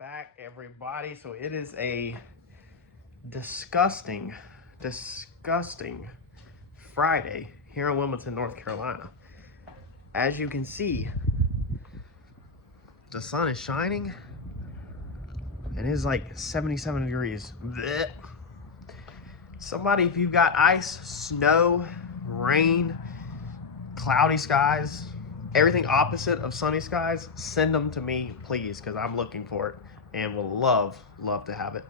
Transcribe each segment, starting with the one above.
back, everybody. So it is a disgusting Friday here in Wilmington, North Carolina. As you can see, the sun is shining and it is like 77 degrees. Blech. Somebody, if you've got ice, snow, rain, cloudy skies, everything opposite of sunny skies, send them to me, please, because I'm looking for it and will love to have it.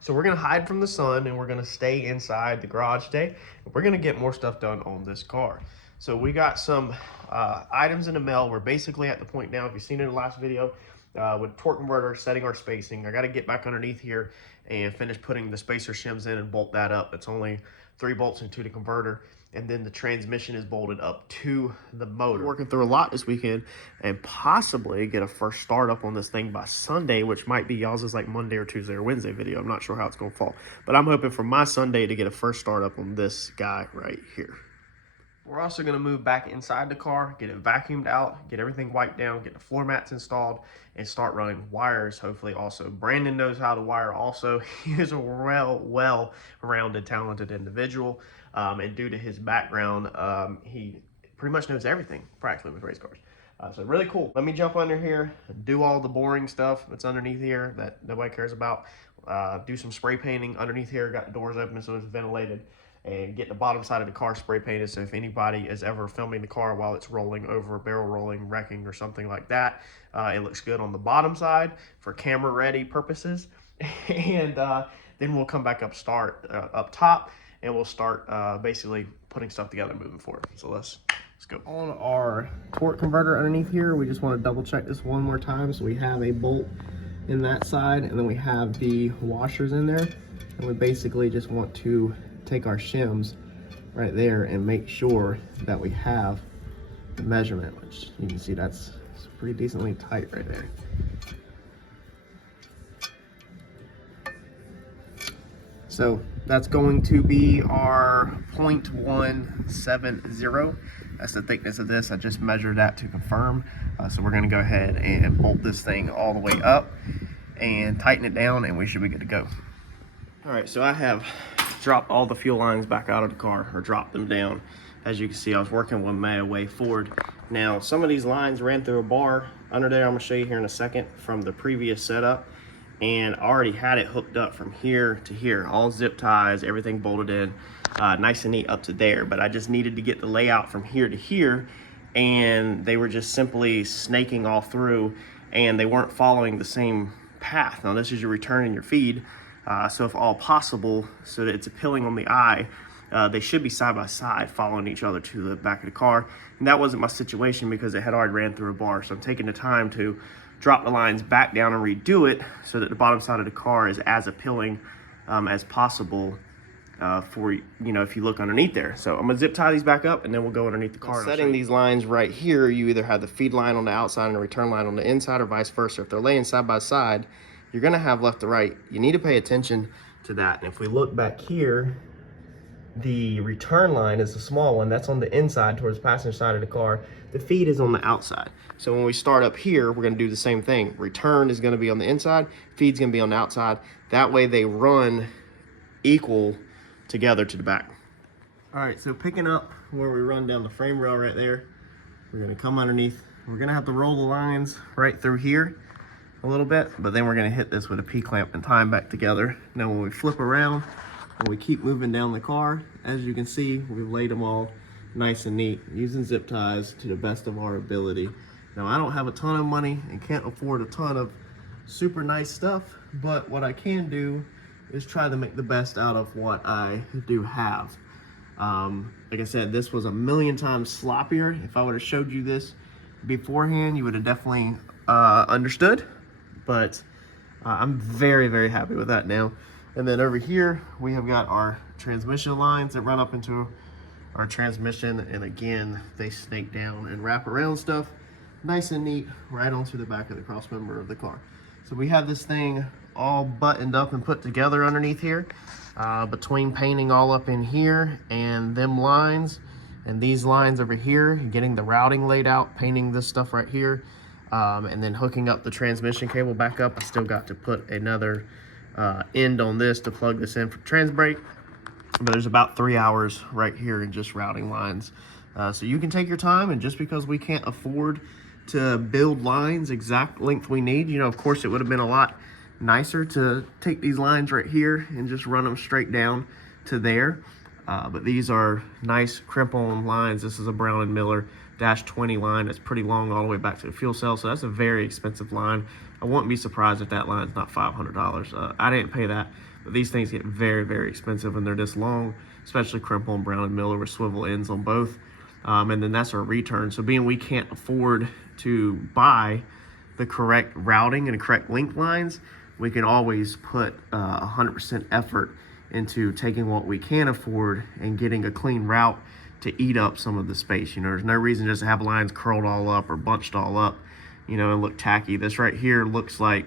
So we're gonna hide from the sun and we're gonna stay inside the garage today. We're gonna get more stuff done on this car. So we got some items in the mail. We're basically at the point now, if you've seen it in the last video, with torque converter, setting our spacing. I gotta get back underneath here and finish putting the spacer shims in and bolt that up. It's only 3 bolts into the converter, and then the transmission is bolted up to the motor. We're working through a lot this weekend and possibly get a first start up on this thing by Sunday, which might be y'all's is like Monday or Tuesday or Wednesday video. I'm not sure how it's gonna fall, but I'm hoping for my Sunday to get a first start up on this guy right here. We're also gonna move back inside the car, get it vacuumed out, get everything wiped down, get the floor mats installed, and start running wires, hopefully also. Brandon knows how to wire also. He is a well-rounded, talented individual. And due to his background, he pretty much knows everything, practically, with race cars. So really cool. Let me jump under here, do all the boring stuff that's underneath here that nobody cares about. Do some spray painting underneath here, got the doors open so it's ventilated, and get the bottom side of the car spray painted, so if anybody is ever filming the car while it's rolling over, barrel rolling, wrecking, or something like that, it looks good on the bottom side for camera ready purposes. And then we'll come back up top, and we'll start basically putting stuff together moving forward. So let's go. On our torque converter underneath here, we just want to double check this one more time. So we have a bolt in that side, and then we have the washers in there, and we basically just want to take our shims right there and make sure that we have the measurement, which you can see that's pretty decently tight right there. So that's going to be our 0.170. That's the thickness of this. I just measured that to confirm. So we're gonna go ahead and bolt this thing all the way up and tighten it down, and we should be good to go. All right, so I have dropped all the fuel lines back out of the car, or dropped them down. As you can see, I was working with my Ford. Now, some of these lines ran through a bar under there. I'm gonna show you here in a second from the previous setup. And I already had it hooked up from here to here, all zip ties, everything bolted in, nice and neat up to there. But I just needed to get the layout from here to here, and they were just simply snaking all through, and they weren't following the same path. Now, this is your return and your feed. So if all possible, so that it's appealing on the eye, they should be side by side following each other to the back of the car. And that wasn't my situation because it had already ran through a bar. So I'm taking the time to drop the lines back down and redo it so that the bottom side of the car is as appealing as possible for, you know, if you look underneath there. So I'm gonna zip tie these back up and then we'll go underneath the car. Setting these lines right here, you either have the feed line on the outside and the return line on the inside, or vice versa. If they're laying side by side, you're gonna have left to right. You need to pay attention to that. And if we look back here, the return line is the small one. That's on the inside towards the passenger side of the car. The feed is on the outside. So when we start up here, we're gonna do the same thing. Return is gonna be on the inside, feed's gonna be on the outside. That way they run equal together to the back. All right, so picking up where we run down the frame rail right there, we're gonna come underneath. We're gonna have to roll the lines right through here a little bit, but then we're gonna hit this with a P-clamp and tie them back together. Now when we flip around and we keep moving down the car, as you can see, we've laid them all nice and neat using zip ties to the best of our ability. Now I don't have a ton of money and can't afford a ton of super nice stuff, but what I can do is try to make the best out of what I do have. Like I said, this was a million times sloppier. If I would have showed you this beforehand, you would have definitely understood. But I'm very happy with that now. And then over here we have got our transmission lines that run up into our transmission, and again they snake down and wrap around stuff nice and neat right onto the back of the cross member of the car. So we have this thing all buttoned up and put together underneath here, between painting all up in here and them lines and these lines over here, getting the routing laid out, painting this stuff right here. and then hooking up the transmission cable back up. I still got to put another end on this to plug this in for trans brake. But there's about 3 hours right here in just routing lines. So you can take your time, and just because we can't afford to build lines exact length we need, you know, of course it would have been a lot nicer to take these lines right here and just run them straight down to there. But these are nice crimp-on lines. This is a Brown and Miller -20 line. It's pretty long all the way back to the fuel cell, so that's a very expensive line. I wouldn't be surprised if that line's not $500. I didn't pay that, but these things get very, very expensive when they're this long, especially crimp-on Brown and Miller with swivel ends on both. And then that's our return. So being we can't afford to buy the correct routing and the correct link lines, we can always put 100% effort into taking what we can afford and getting a clean route to eat up some of the space. You know, there's no reason just to have lines curled all up or bunched all up, you know, and look tacky. This right here looks like,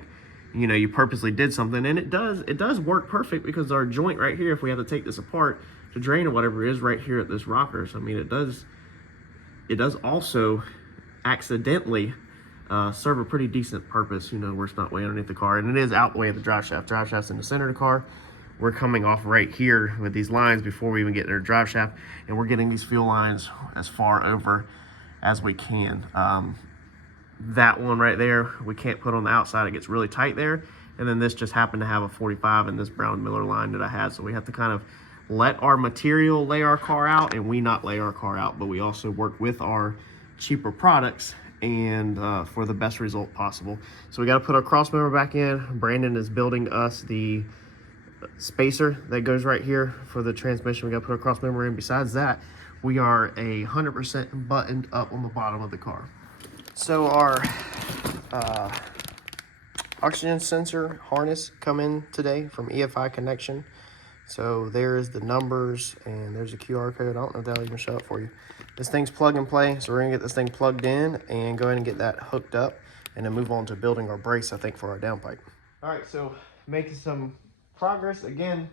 you know, you purposely did something, and it does work perfect, because our joint right here, if we have to take this apart to drain or whatever, is right here at this rocker. So I mean, it does also accidentally serve a pretty decent purpose, you know, where it's not way underneath the car, and it is out the way of the drive shaft. Drive shaft's in the center of the car. We're coming off right here with these lines before we even get their drive shaft, and we're getting these fuel lines as far over as we can. That one right there, we can't put on the outside. It gets really tight there. And then this just happened to have a 45 in this Brown Miller line that I had. So we have to kind of let our material lay our car out, and we not lay our car out, but we also work with our cheaper products and for the best result possible. So we got to put our cross member back in. Brandon is building us the spacer that goes right here for the transmission. We got to put our cross member in. Besides that, we are 100% buttoned up on the bottom of the car. So our oxygen sensor harness come in today from EFI Connection. So there's the numbers, and there's a QR code. I don't know if that'll even show up for you. This thing's plug and play, so we're gonna get this thing plugged in and go ahead and get that hooked up, and then move on to building our brace, I think, for our downpipe. All right, so making some progress. Again,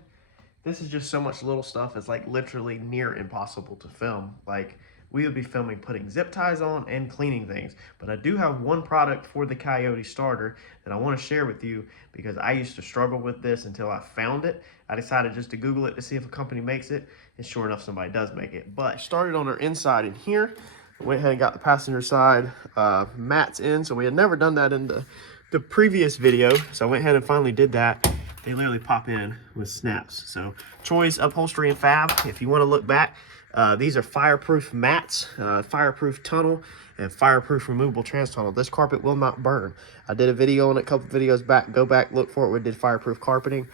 this is just so much little stuff. It's like literally near impossible to film. Like, we would be filming putting zip ties on and cleaning things. But I do have one product for the Coyote starter that I want to share with you, because I used to struggle with this until I found it. I decided just to Google it to see if a company makes it, and sure enough, somebody does make it. But started on our inside in here. Went ahead and got the passenger side mats in. So we had never done that in the previous video. So I went ahead and finally did that. They literally pop in with snaps. So Troy's Upholstery and Fab, if you want to look back, these are fireproof mats, fireproof tunnel, and fireproof removable trans tunnel. This carpet will not burn. I did a video on it a couple videos back. Go back, look for it. We did fireproof carpeting.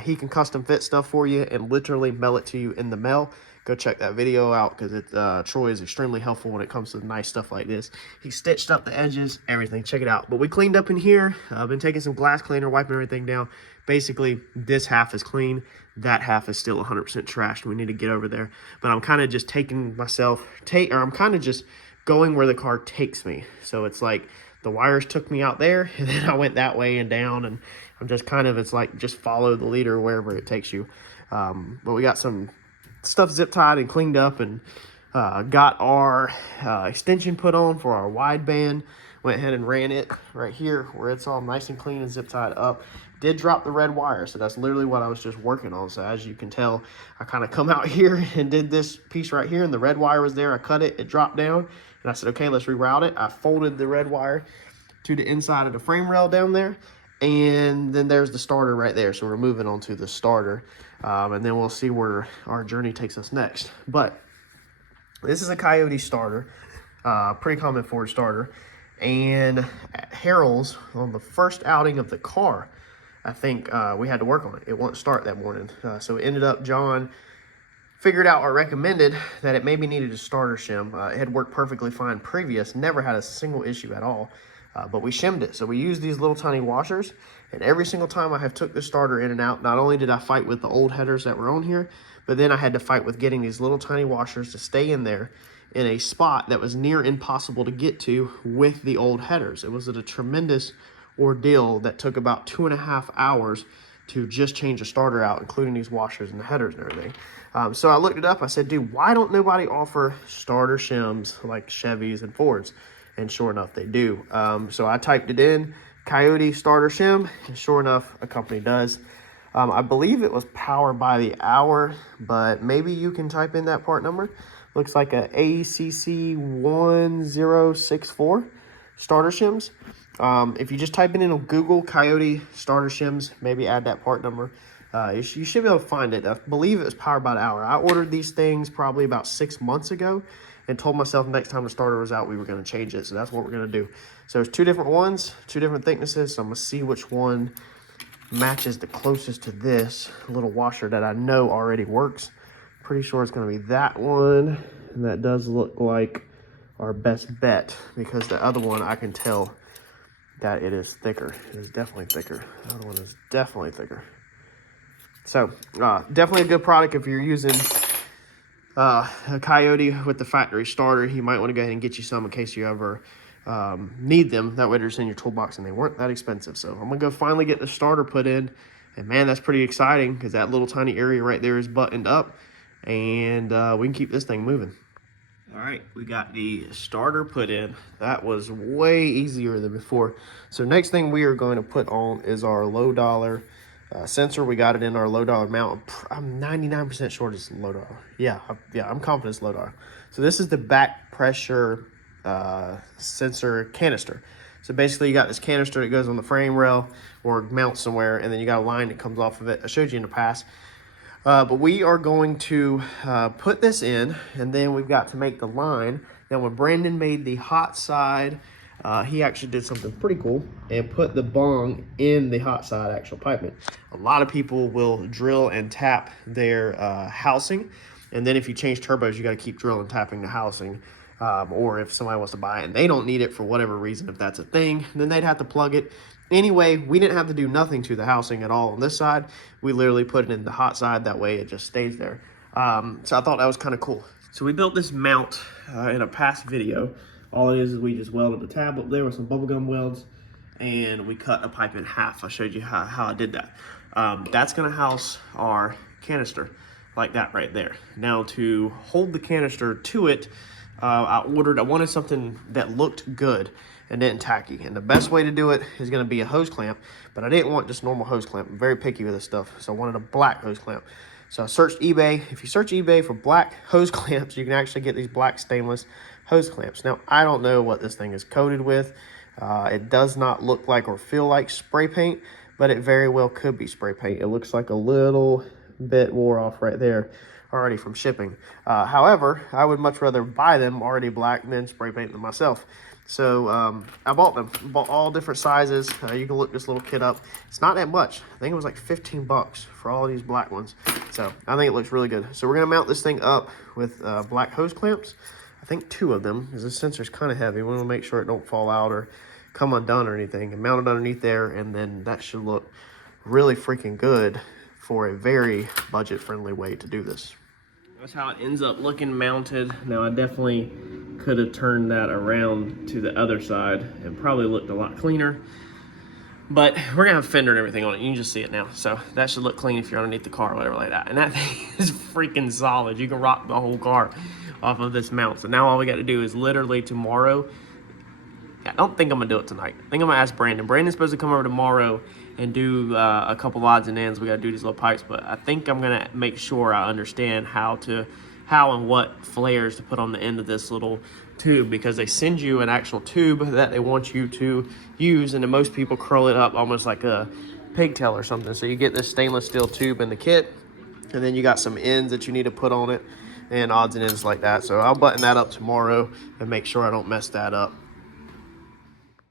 He can custom fit stuff for you and literally mail it to you in the mail. Go check that video out, because Troy is extremely helpful when it comes to nice stuff like this. He stitched up the edges, everything. Check it out. But we cleaned up in here. I've been taking some glass cleaner, wiping everything down. Basically, this half is clean. That half is still 100% trashed. We need to get over there. But I'm kind of just taking myself, I'm kind of just going where the car takes me. So it's like the wires took me out there, and then I went that way and down, and I'm just kind of, it's like just follow the leader wherever it takes you. But we got some stuff zip tied and cleaned up, and got our extension put on for our wideband. Went ahead and ran it right here where it's all nice and clean and zip tied up. Did drop the red wire, so that's literally what I was just working on. So as you can tell, I kind of come out here and did this piece right here, and the red wire was there. I cut it, it dropped down, and I said, okay, let's reroute it. I folded the red wire to the inside of the frame rail down there, and then there's the starter right there. So we're moving on to the starter, and then we'll see where our journey takes us next. But this is a Coyote starter, pretty common Ford starter. And at Harold's, on the first outing of the car, I think we had to work on it. It wouldn't start that morning. So it ended up, John figured out or recommended that it maybe needed a starter shim. It had worked perfectly fine previous, never had a single issue at all. But we shimmed it. So we used these little tiny washers, and every single time I have took the starter in and out, not only did I fight with the old headers that were on here, but then I had to fight with getting these little tiny washers to stay in there in a spot that was near impossible to get to with the old headers. It was a tremendous ordeal that took about 2.5 hours to just change the starter out, including these washers and the headers and everything. So I looked it up. I said, dude, why don't nobody offer starter shims like Chevys and Fords? and sure enough, they do. So I typed it in, Coyote starter shim, and sure enough, a company does. I believe it was powered by the hour, but maybe you can type in that part number. Looks like a ACC 1064 starter shims. If you just type it in on Google, Coyote starter shims, maybe add that part number, you should be able to find it. I believe it was powered by the hour. I ordered these things probably about 6 months ago and told myself next time the starter was out, we were going to change it. So that's what we're going to do. So there's two different ones, two different thicknesses. So I'm going to see which one matches the closest to this little washer that I know already works. Pretty sure it's going to be that one. And that does look like our best bet, because the other one I can tell that it is thicker. It is definitely thicker. The other one is definitely thicker. So definitely a good product if you're using a Coyote with the factory starter. You might want to go ahead and get you some in case you ever need them. That way they're just in your toolbox, and they weren't that expensive. So I'm gonna go finally get the starter put in, and man, that's pretty exciting because that little tiny area right there is buttoned up, and we can keep this thing moving. All right, we got the starter put in. That was way easier than before. So next thing we are going to put on is our low dollar sensor. We got it in our low dollar mount. I'm 99% sure it's low dollar. Yeah, I'm confident it's low dollar. So this is the back pressure sensor canister. So basically you got this canister that goes on the frame rail or mounts somewhere, and then you got a line that comes off of it. I showed you in the past. But we are going to put this in, and then we've got to make the line. Now when Brandon made the hot side, he actually did something pretty cool and put the bong in the hot side actual piping. A lot of people will drill and tap their housing, and then if you change turbos, you got to keep drilling and tapping the housing. Or if somebody wants to buy it and they don't need it for whatever reason, if that's a thing, then they'd have to plug it. Anyway, we didn't have to do nothing to the housing at all on this side. We literally put it in the hot side. That way it just stays there. So I thought that was kind of cool. So we built this mount in a past video. All it is we just welded the tab up there with some bubblegum welds, and we cut a pipe in half. I showed you how I did that. That's gonna house our canister like that right there. Now to hold the canister to it, I wanted something that looked good and didn't tacky. And the best way to do it is gonna be a hose clamp, but I didn't want just normal hose clamp. I'm very picky with this stuff, so I wanted a black hose clamp. So I searched eBay. If you search eBay for black hose clamps, you can actually get these black stainless hose clamps. Now, I don't know what this thing is coated with. It does not look like or feel like spray paint, but it very well could be spray paint. It looks like a little bit wore off right there already from shipping. However, I would much rather buy them already black than spray paint them myself. So I bought them, bought all different sizes. You can look this little kit up. It's not that much. I think it was like 15 bucks for all these black ones. So I think it looks really good. So we're gonna mount this thing up with black hose clamps. I think 2 of them, because this sensor's kind of heavy. We want to make sure it don't fall out or come undone or anything, and mount it underneath there, and then that should look really freaking good for a very budget-friendly way to do this. That's how it ends up looking mounted. Now I definitely could have turned that around to the other side and probably looked a lot cleaner, but we're gonna have fender and everything on it. You can just see it now, so that should look clean if you're underneath the car or whatever like that. And that thing is freaking solid. You can rock the whole car off of this mount. So now all we got to do is literally tomorrow. I don't think I'm gonna do it tonight. I think I'm gonna ask Brandon. Brandon's supposed to come over tomorrow and do a couple odds and ends. We gotta do these little pipes, but I think I'm gonna make sure I understand how and what flares to put on the end of this little tube, because they send you an actual tube that they want you to use, and then most people curl it up almost like a pigtail or something. So you get this stainless steel tube in the kit, and then you got some ends that you need to put on it and odds and ends like that. So I'll button that up tomorrow and make sure I don't mess that up.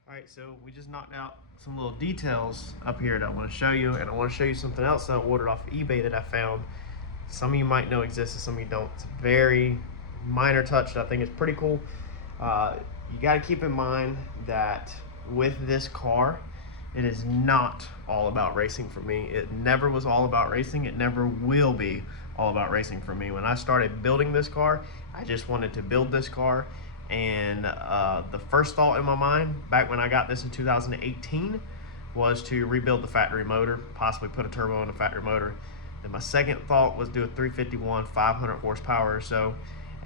All right, so we just knocked out some little details up here that I want to show you, and I want to show you something else that I ordered off of eBay that I found. Some of you might know exists and some of you don't. It's a very minor touch that I think is pretty cool. You got to keep in mind that with this car, it is not all about racing for me. It never was all about racing. It never will be all about racing for me. When I started building this car, I just wanted to build this car. And the first thought in my mind, back when I got this in 2018, was to rebuild the factory motor, possibly put a turbo in the factory motor. Then my second thought was do a 351, 500 horsepower or so.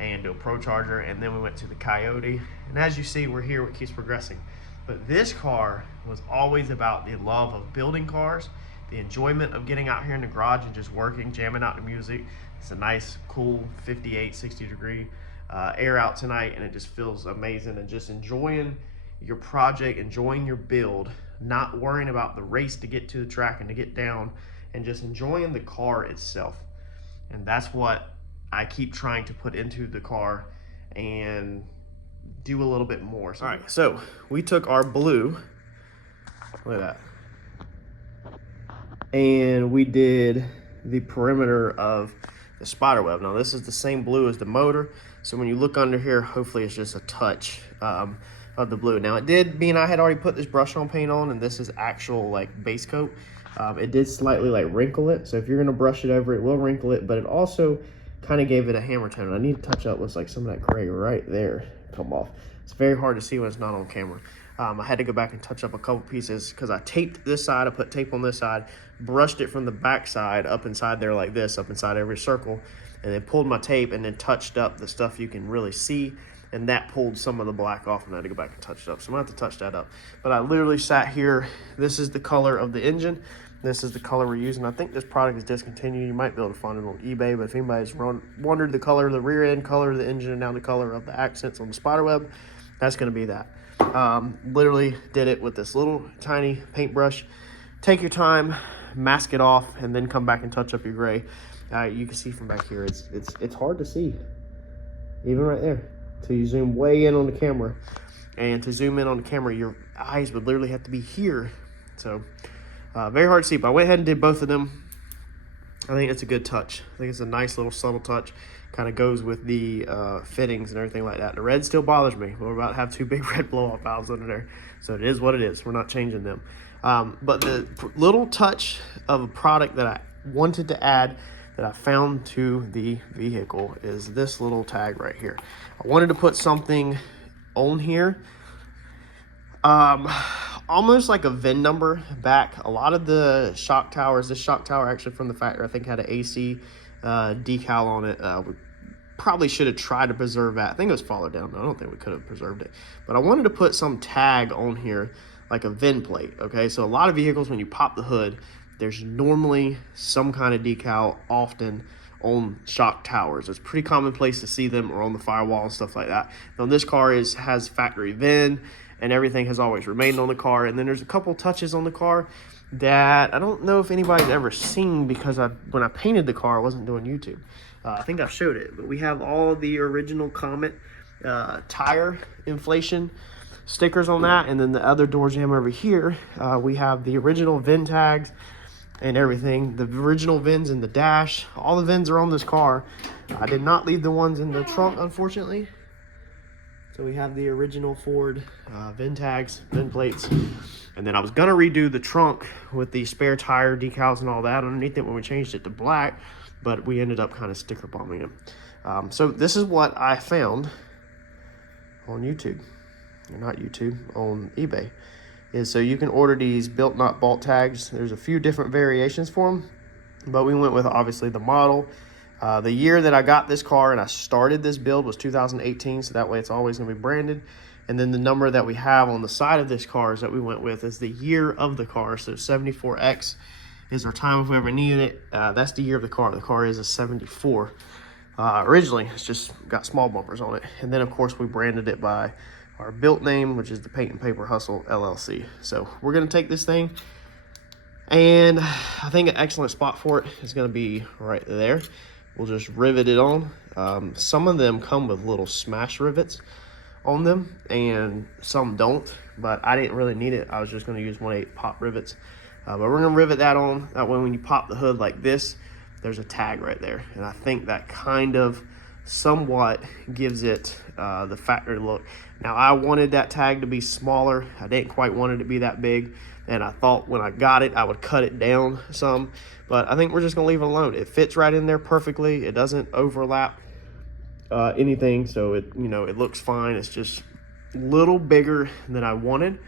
and do a Procharger, and then we went to the Coyote. And as you see, we're here, it keeps progressing. But this car was always about the love of building cars, the enjoyment of getting out here in the garage and just working, jamming out the music. It's a nice, cool 58, 60 degree air out tonight, and it just feels amazing. And just enjoying your project, enjoying your build, not worrying about the race to get to the track and to get down, and just enjoying the car itself. And that's what I keep trying to put into the car and do a little bit more. All right, so we took our blue, look at that, and we did the perimeter of the spider web. Now this is the same blue as the motor, so when you look under here, hopefully it's just a touch of the blue. Now it did, being I had already put this brush on paint on, and this is actual like base coat, it did slightly like wrinkle it. So if you're gonna brush it over, it will wrinkle it, but it also kind of gave it a hammer tone. I need to touch up with like some of that gray right there come off. It's very hard to see when it's not on camera. I had to go back and touch up a couple pieces because I taped this side, I put tape on this side, brushed it from the back side up inside there like this, up inside every circle, and then pulled my tape and then touched up the stuff you can really see, and that pulled some of the black off, and I had to go back and touch it up. So I'm gonna have to touch that up. But I literally sat here, this is the color of the engine, this is the color we're using. I think this product is discontinued. You might be able to find it on eBay, but if anybody's wondered the color of the rear end, color of the engine, and now the color of the accents on the spider web, that's gonna be that. Literally did it with this little tiny paintbrush. Take your time, mask it off, and then come back and touch up your gray. You can see from back here, it's hard to see, even right there, till you zoom way in on the camera. And to zoom in on the camera, your eyes would literally have to be here. So very hard to see, but I went ahead and did both of them. I think it's a good touch. I think it's a nice little subtle touch. Kind of goes with the fittings and everything like that. The red still bothers me. We're about to have two big red blow-off valves under there. So it is what it is. We're not changing them. But the little touch of a product that I wanted to add that I found to the vehicle is this little tag right here. I wanted to put something on here, almost like a VIN number back. A lot of the shock towers, this shock tower actually from the factory, I think had an AC decal on it. We probably should have tried to preserve that. I think it was followed down. I don't think we could have preserved it, but I wanted to put some tag on here, like a VIN plate. Okay, so a lot of vehicles, when you pop the hood, there's normally some kind of decal often on shock towers. It's pretty commonplace to see them, or on the firewall and stuff like that. Now this car has factory VIN, and everything has always remained on the car. And then there's a couple touches on the car that I don't know if anybody's ever seen, because when I painted the car, I wasn't doing YouTube. I think I showed it, but we have all the original Comet tire inflation stickers on that, and then the other door jamb over here, we have the original VIN tags and everything, the original VINs in the dash. All the VINs are on this car. I did not leave the ones in the trunk, unfortunately. So we have the original Ford VIN tags, VIN plates. And then I was gonna redo the trunk with the spare tire decals and all that underneath it when we changed it to black, but we ended up kind of sticker bombing it. So this is what I found on YouTube, or not YouTube, on eBay. Is so you can order these built not bought tags. There's a few different variations for them, but we went with obviously the model. The year that I got this car and I started this build was 2018, so that way it's always gonna be branded. And then the number that we have on the side of this car is that we went with is the year of the car. So 74X is our time if we ever needed it. That's the year of the car. The car is a 74. Originally, it's just got small bumpers on it. And then of course we branded it by our built name, which is the Paint and Paper Hustle LLC. So we're gonna take this thing, and I think an excellent spot for it is gonna be right there. We'll just rivet it on. Some of them come with little smash rivets on them, and some don't, but I didn't really need it. I was just gonna use 1/8 pop rivets. But we're gonna rivet that on. That way when you pop the hood like this, there's a tag right there. And I think that kind of somewhat gives it the factory look. Now I wanted that tag to be smaller. I didn't quite want it to be that big, and I thought when I got it I would cut it down some, but I think we're just gonna leave it alone. It fits right in there perfectly. It doesn't overlap anything, so it looks fine. It's just a little bigger than I wanted.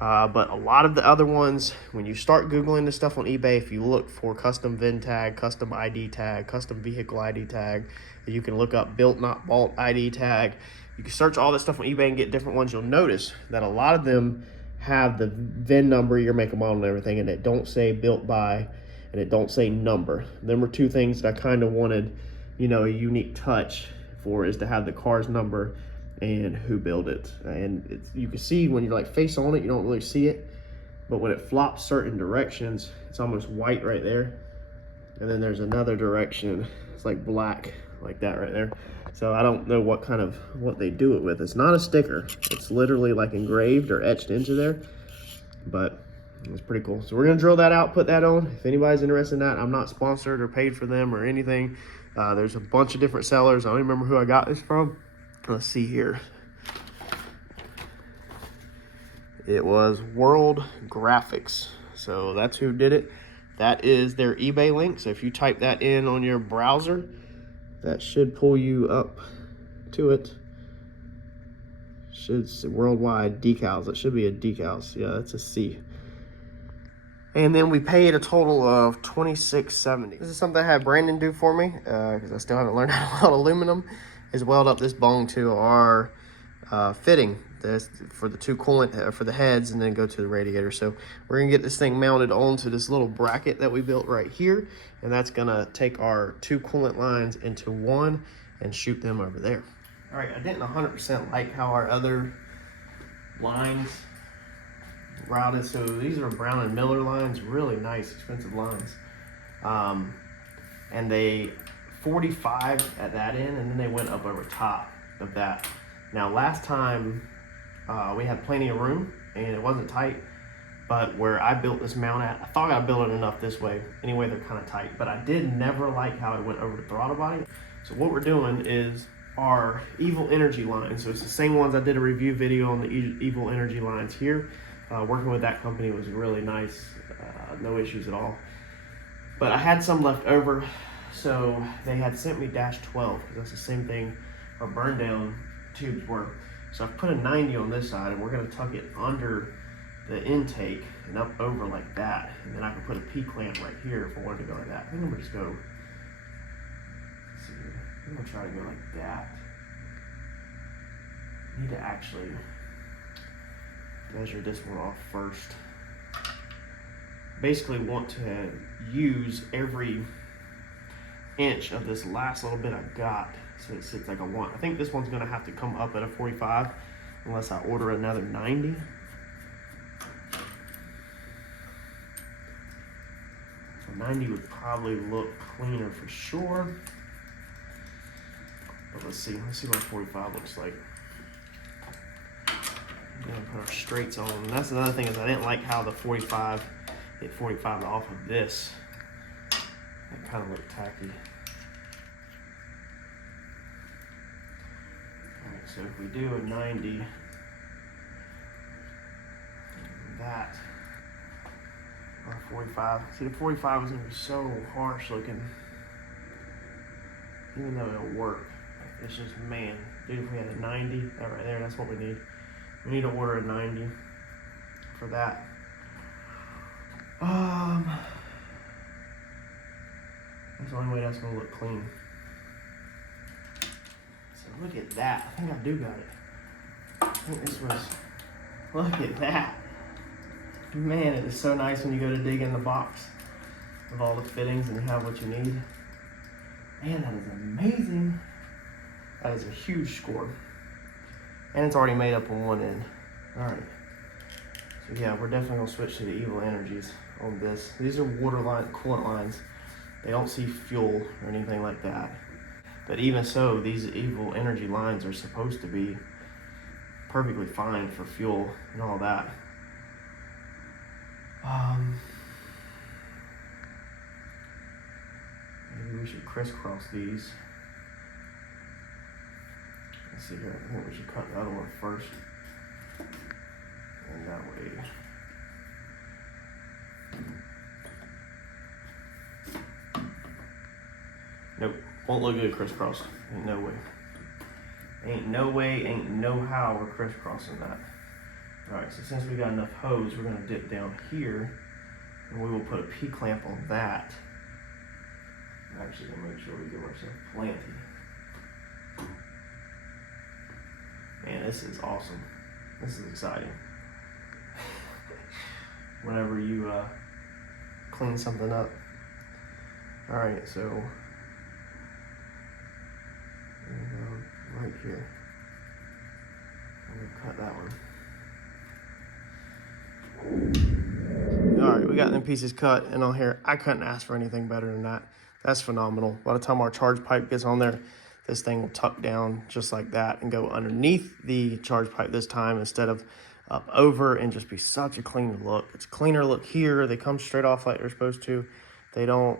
But a lot of the other ones, when you start Googling this stuff on eBay, if you look for custom VIN tag, custom ID tag, custom vehicle ID tag, you can look up built not bought ID tag. You can search all this stuff on eBay and get different ones. You'll notice that a lot of them have the VIN number, your make and model and everything, and it don't say built by, and it don't say number. Them were two things that I kind of wanted, you know, a unique touch for, is to have the car's number and who built it. And you can see when you're like face on it, you don't really see it, but when it flops certain directions, it's almost white right there, and then there's another direction, it's like black, like that right there. So I don't know what they do it with. It's not a sticker, it's literally like engraved or etched into there, but it's pretty cool. So we're gonna drill that out, put that on. If anybody's interested in that, I'm not sponsored or paid for them or anything. There's a bunch of different sellers. I don't even remember who I got this from. Let's see here. It was World Graphics. So that's who did it. That is their eBay link. So if you type that in on your browser, that should pull you up to it. Should say worldwide decals. It should be a decals. Yeah, that's a C. And then we paid a total of $26.70. This is something I had Brandon do for me because I still haven't learned how to weld aluminum. Is weld up this bung to our fitting for the two coolant for the heads, and then go to the radiator. So we're gonna get this thing mounted onto this little bracket that we built right here, and that's gonna take our two coolant lines into one and shoot them over there. All right, I didn't 100% like how our other lines routed. So these are Brown and Miller lines, really nice, expensive lines. And they 45 at that end, and then they went up over top of that. Now last time we had plenty of room and it wasn't tight, but where I built this mount at, I thought I built it enough this way. Anyway, they're kind of tight, but I did never like how it went over the throttle body. So what we're doing is our Evil Energy lines. So it's the same ones I did a review video on, the Evil Energy lines here. Working with that company was really nice, no issues at all. But I had some left over, so they had sent me -12, because that's the same thing our burn down tubes were. So I've put a 90 on this side, and we're gonna tuck it under the intake and up over like that. And then I can put a P-clamp right here if I wanted to go like that. I think I'm gonna just go, let's see here. I'm gonna try to go like that. I need to actually measure this one off first. Basically want to use every inch of this last little bit I got, so it sits like a one. I think this one's gonna have to come up at a 45 unless I order another 90. So 90 would probably look cleaner for sure. But let's see what 45 looks like. We're gonna put our straights on. And that's another thing, is I didn't like how the 45 hit 45 off of this. That kind of looked tacky. Alright, so if we do a 90, that, or 45, see the 45 is gonna be so harsh looking, even though it'll work. It's just, man, dude, if we had a 90, that right there, that's what we need. We need to order a 90 for that. That's the only way that's gonna look clean. So look at that. I think I do got it. I think this was, look at that. Man, it is so nice when you go to dig in the box with all the fittings and you have what you need. Man, that is amazing. That is a huge score. And it's already made up on one end. All right. So yeah, we're definitely gonna switch to the Evil Energies on this. These are water line, coolant lines. They don't see fuel or anything like that. But even so, these Evil Energy lines are supposed to be perfectly fine for fuel and all that. Maybe we should crisscross these. Let's see here, I think we should cut the other one first. And that way. Nope, won't look good crisscrossed. Ain't no way. Ain't no way, ain't no how we're crisscrossing that. All right, so since we got enough hose, we're gonna dip down here and we will put a P-clamp on that. We're actually gonna make sure we give ourselves plenty. Man, this is awesome. This is exciting. Whenever you clean something up. All right, so there we go, right here. I'm gonna cut that one. All right, we got them pieces cut, and on here, I couldn't ask for anything better than that. That's phenomenal. By the time our charge pipe gets on there, this thing will tuck down just like that and go underneath the charge pipe this time instead of up over, and just be such a clean look. It's a cleaner look here. They come straight off like they're supposed to. They don't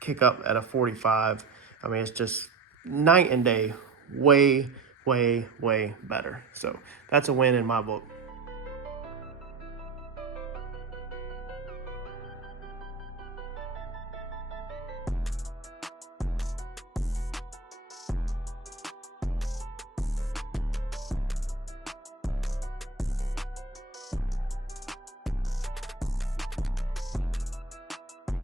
kick up at a 45. I mean, it's just night and day. Way, way, way better. So that's a win in my book.